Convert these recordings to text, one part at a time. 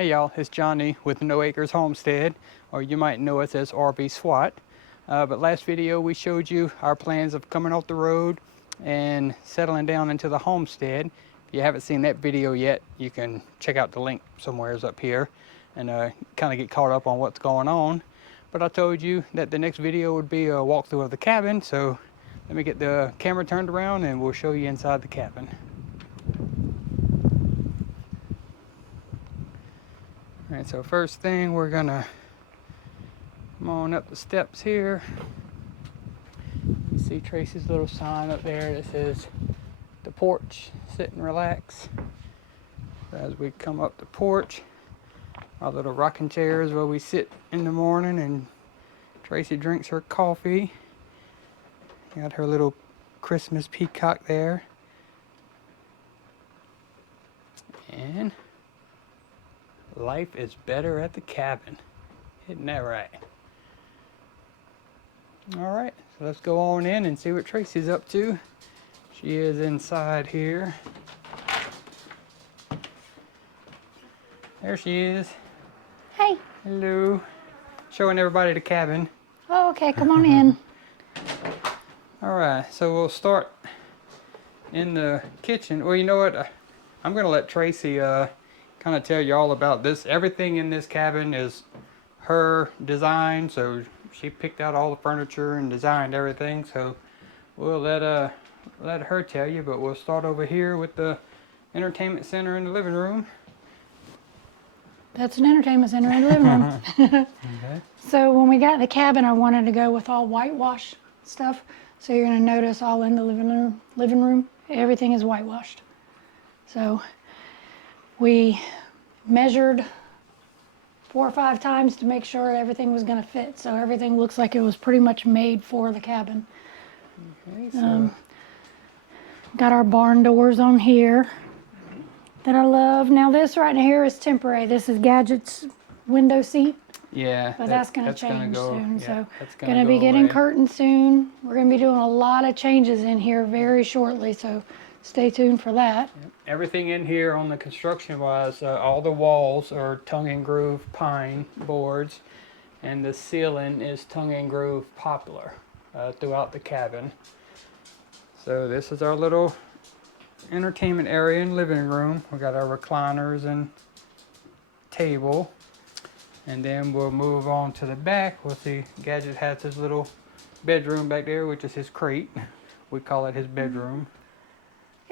Hey y'all, it's Johnny with No Acres Homestead, or you might know us as RV SWAT. But last video we showed you our plans of coming off the road and settling down into the homestead. If you haven't seen that video yet, you can check out the link somewheres up here and kind of get caught up on what's going on. But I told you that the next video would be a walkthrough of the cabin, so let me get the camera turned around and we'll show you inside the cabin. All right, so first thing, we're gonna come on up the steps here. You see Tracy's little sign up there that says the porch, sit and relax. As we come up the porch, our little rocking chairs where we sit in the morning and Tracy drinks her coffee. Got her little Christmas peacock there. And life is better at the cabin. Isn't that right? All right, so let's go on in and see what Tracy's up to. She is inside here. There she is. Hey. Hello. Showing everybody the cabin. Oh, okay, come on in. All right, so we'll start in the kitchen. Well, you know what? I'm gonna let Tracy kind of tell you all about this. Everything in this cabin is her design, so she picked out all the furniture and designed everything. So we'll let her tell you, but we'll start over here with the entertainment center in the living room. That's an entertainment center in the living room. Okay. So when we got the cabin, I wanted to go with all whitewash stuff. So you're gonna notice all in the living room, everything is whitewashed. So we measured 4 or 5 times to make sure everything was going to fit. So everything looks like it was pretty much made for the cabin. Okay, so Got our barn doors on here that I love. Now this right here is temporary. This is Gadget's window seat. yeah, But that's going to change soon. Yeah, So that's going to be go getting away. curtains soon. We're going to be doing a lot of changes in here very shortly. So stay tuned for that. Yep. Everything in here on the construction wise, all the walls are tongue and groove pine boards, and the ceiling is tongue and groove poplar throughout the cabin. So this is our little entertainment area and living room. We got our recliners and table, and then we'll move on to the back. We'll see Gadget has his little bedroom back there, which is his crate. We call it his bedroom.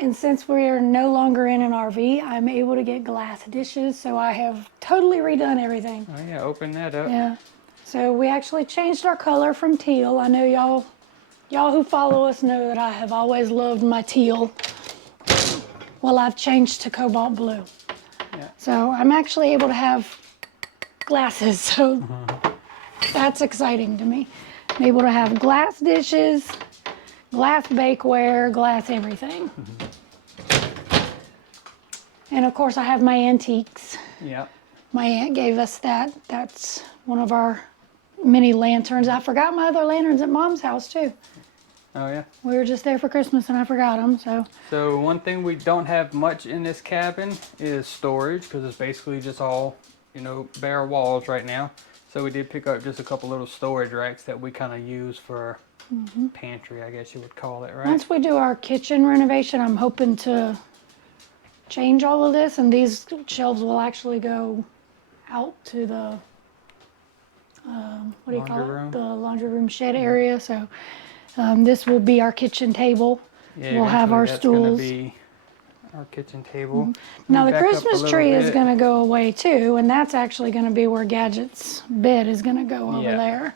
And since we are no longer in an RV, I'm able to get glass dishes, so I have totally redone everything. Oh yeah, open that up. Yeah. So we actually changed our color from teal. I know y'all who follow us know that I have always loved my teal. Well, I've changed to cobalt blue. Yeah. So I'm actually able to have glasses, so that's exciting to me. I'm able to have glass dishes, glass bakeware, glass everything. And of course I have my antiques. Yeah. My aunt gave us that. That's one of our mini lanterns. I forgot my other lanterns at Mom's house too. Oh yeah. We were just there for Christmas and I forgot them, so. So one thing we don't have much in this cabin is storage, because it's basically just all, you know, bare walls right now. So we did pick up just a couple little storage racks that we kind of use for pantry, I guess you would call it, right? Once we do our kitchen renovation, I'm hoping to change all of this, and these shelves will actually go out to the, what do you call Laundry it? room? The laundry room shed area. So this will be our kitchen table. Yeah, We'll have our eventually that's stools. gonna be our kitchen table. Now the Back up a Christmas little tree is bit. going to go away too, and that's actually going to be where Gadget's bed is going to go over Yeah. there.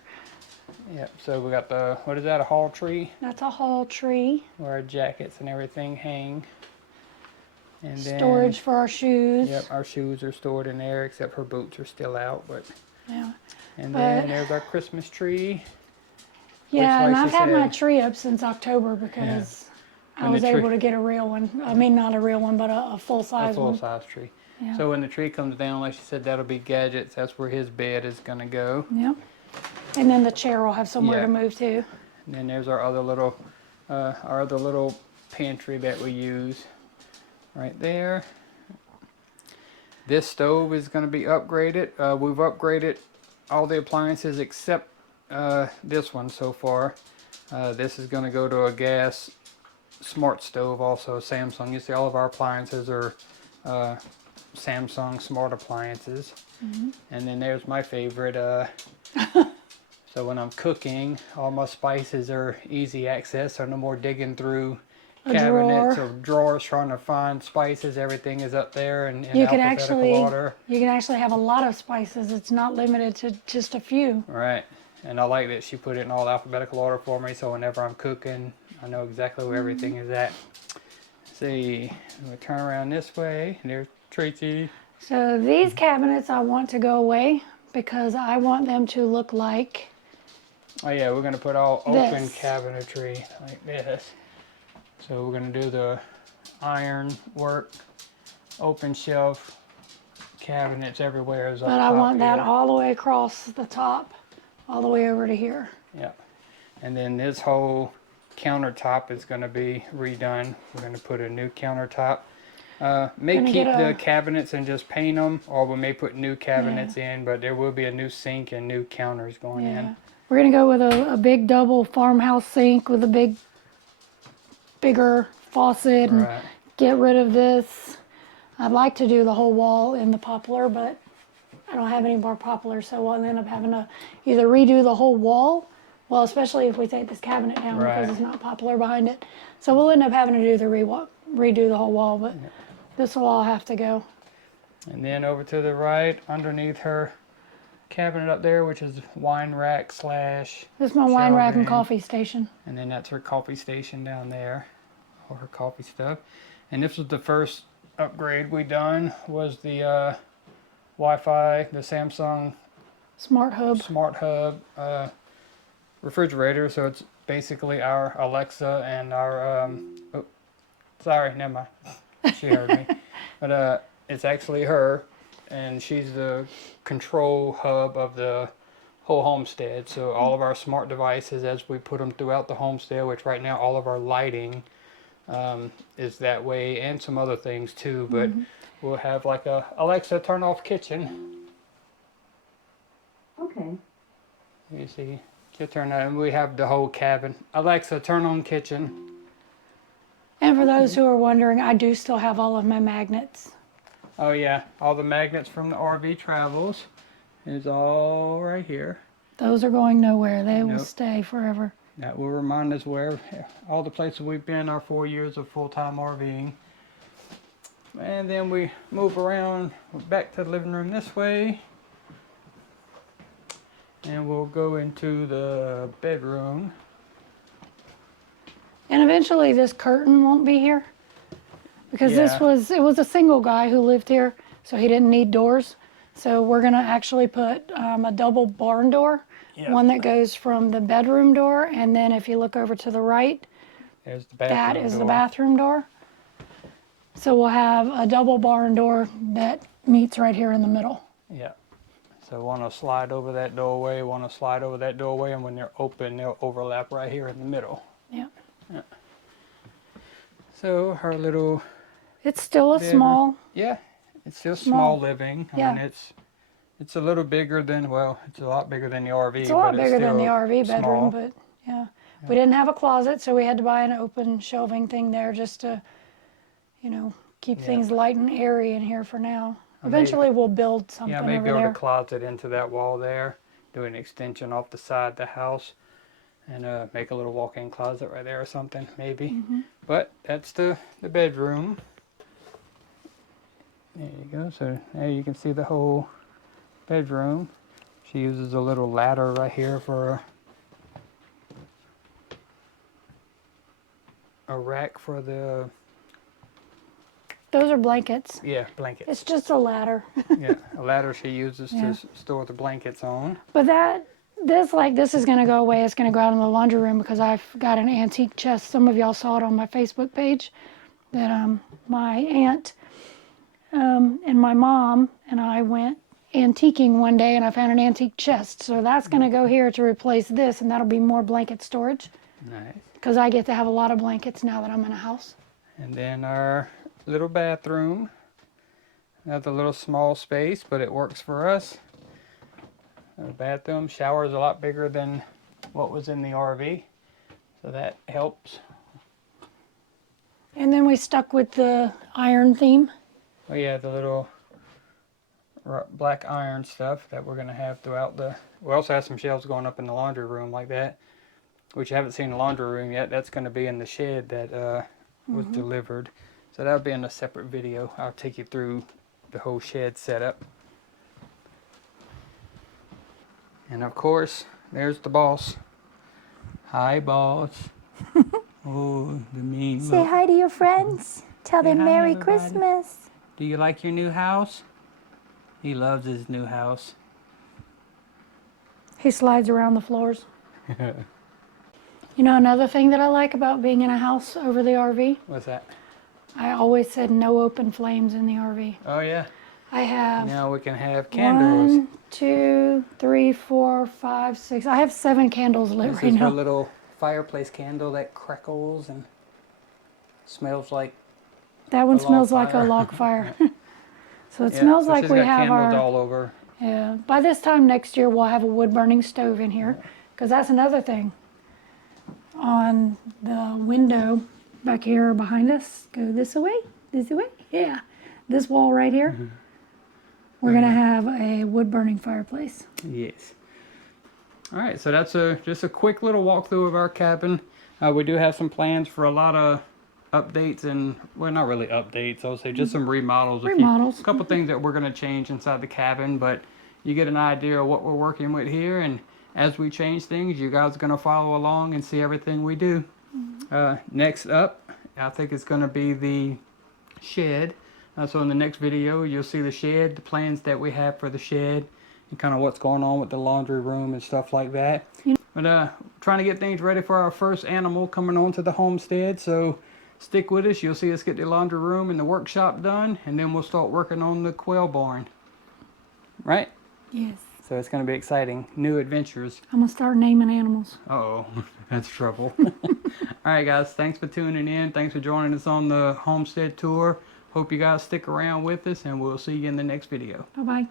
Yep, so we got the, what is that, a hall tree? That's a hall tree. Where our jackets and everything hang. And then, Storage for our shoes. Yep, our shoes are stored in there, except her boots are still out. But Yeah. and But- then there's our Christmas tree. Yeah, Which, and like I've she had my said- tree up since October because I When was the tree- able to get a real one. I mean, not a real one, but a A full-size one. full-size tree. Yeah. So when the tree comes down, like she said, that'll be Gadget's. That's where his bed is gonna go. Yep. And then the chair will have somewhere Yeah. to move to. And then there's our other little pantry that we use right there. This stove is going to be upgraded. We've upgraded all the appliances except this one so far. This is going to go to a gas smart stove, also Samsung. You see all of our appliances are Samsung smart appliances. And then there's my favorite. So when I'm cooking, all my spices are easy access, so no more digging through cabinets or drawers trying to find spices. Everything is up there and in alphabetical order. You can actually have a lot of spices. It's not limited to just a few. Right. And I like that she put it in all alphabetical order for me, so whenever I'm cooking, I know exactly where everything is at. Let's see, we turn around this way, and there's Tracy. So these cabinets I want to go away because I want them to look like Oh yeah, we're going to put all open this. cabinetry like this. So we're going to do the iron work, open shelf cabinets everywhere. Is up But I top want that here. all the way across the top, all the way over to here. Yeah. And then this whole countertop is going to be redone. We're going to put a new countertop. May Gonna keep get the a- cabinets and just paint them, or we may put new cabinets in, but there will be a new sink and new counters going in. We're gonna go with a big double farmhouse sink with a bigger faucet and Right. get rid of this. I'd like to do the whole wall in the poplar, but I don't have any more poplar, so we'll end up having to either redo the whole wall, well, especially if we take this cabinet down Right. because it's not poplar behind it. So we'll end up having to do redo the whole wall, but this will all have to go. And then over to the right, underneath her cabinet up there, which is wine rack / This is my wine rack and shelving. coffee station. And then that's her coffee station down there, all her coffee stuff. And this was the first upgrade we done, was the Wi-Fi, the Samsung Smart hub. Smart Hub refrigerator. So it's basically our Alexa and our, oh, sorry, never mind. She heard me. But it's actually her, and she's the control hub of the whole homestead. So all of our smart devices, as we put them throughout the homestead, which right now all of our lighting is that way, and some other things too. But we'll have like a Alexa, turn off kitchen. Okay. You see, she'll turn on, and we have the whole cabin. Alexa, turn on kitchen. And for those who are wondering, I do still have all of my magnets. Oh yeah, all the magnets from the RV travels is all right here. Those are going nowhere. They will Nope. stay forever. That will remind us where all the places we've been our 4 years of full-time RVing. And then we move around back to the living room this way. And we'll go into the bedroom. And eventually this curtain won't be here. Because Yeah. it was a single guy who lived here, so he didn't need doors. So we're gonna actually put a double barn door, Yeah. one that goes from the bedroom door, and then if you look over to the right, There's the bathroom that is the door. bathroom door. So we'll have a double barn door that meets right here in the middle. Yeah. So want to slide over that doorway, want to slide over that doorway, and when they're open, they'll overlap right here in the middle. Yeah. So her little, It's still a Bedroom. small, yeah, it's still Small. small living. I Yeah. mean, it's a little bigger than, well, it's a lot bigger than the RV. it's a lot but bigger than the still RV bedroom, small. but yeah. We didn't have a closet, so we had to buy an open shelving thing there just to, keep Yeah. things light and airy in here for now. Or maybe- Eventually we'll build something Yeah, maybe over build there. a closet into that wall there, do an extension off the side of the house, and make a little walk-in closet right there or something, maybe. Mm-hmm. But that's the bedroom. There you go. So there you can see the whole bedroom. She uses a little ladder right here for a rack for the, Those are blankets. yeah, blankets. It's just a ladder. Yeah, a ladder she uses Yeah. to store the blankets on. But this is gonna go away. It's gonna go out in the laundry room because I've got an antique chest. Some of y'all saw it on my Facebook page that my aunt and my mom and I went antiquing one day and I found an antique chest. So that's gonna go here to replace this, and that'll be more blanket storage Nice. because I get to have a lot of blankets now that I'm in a house. And then our little bathroom. Another little small space, but it works for us. The bathroom, shower is a lot bigger than what was in the RV, so that helps. And then we stuck with the iron theme. Oh yeah, the little black iron stuff that we're gonna have throughout the. We also have some shelves going up in the laundry room like that, which you haven't seen the laundry room yet. That's gonna be in the shed that was delivered. So that'll be in a separate video. I'll take you through the whole shed setup. And of course, there's the boss. Hi, boss. Oh, the mean Say look. hi to your friends. Tell them hi, Merry everybody. Christmas. Do you like your new house? He loves his new house. He slides around the floors. You know, another thing that I like about being in a house over the RV, What's that? I always said no open flames in the RV. Oh yeah. I have Now we can have candles. 1, 2, 3, 4, 5, 6. I have 7 candles lit This right is her now. little fireplace candle that crackles and smells like. That one a log smells like a fire. log fire. So it Yeah, smells so like she's we got have candles our. all over. Yeah. By this time next year, we'll have a wood burning stove in here, because that's another thing. On the window back here behind us, go this way, yeah. This wall right here, we're gonna have a wood burning fireplace. Yes. All right, so that's just a quick little walkthrough of our cabin. We do have some plans for a lot of updates and, well, not really updates. I would say just some remodels. Remodels. A couple things that we're going to change inside the cabin, but you get an idea of what we're working with here. And as we change things, you guys are going to follow along and see everything we do. Next up, I think it's going to be the shed. So in the next video, you'll see the shed, the plans that we have for the shed, and kind of what's going on with the laundry room and stuff like that. But trying to get things ready for our first animal coming onto the homestead. So stick with us. You'll see us get the laundry room and the workshop done, and then we'll start working on the quail barn. Right? Yes. So it's going to be exciting. New adventures. I'm gonna start naming animals. Uh-oh, that's trouble. All right, guys. Thanks for tuning in. Thanks for joining us on the homestead tour. Hope you guys stick around with us, and we'll see you in the next video. Bye-bye.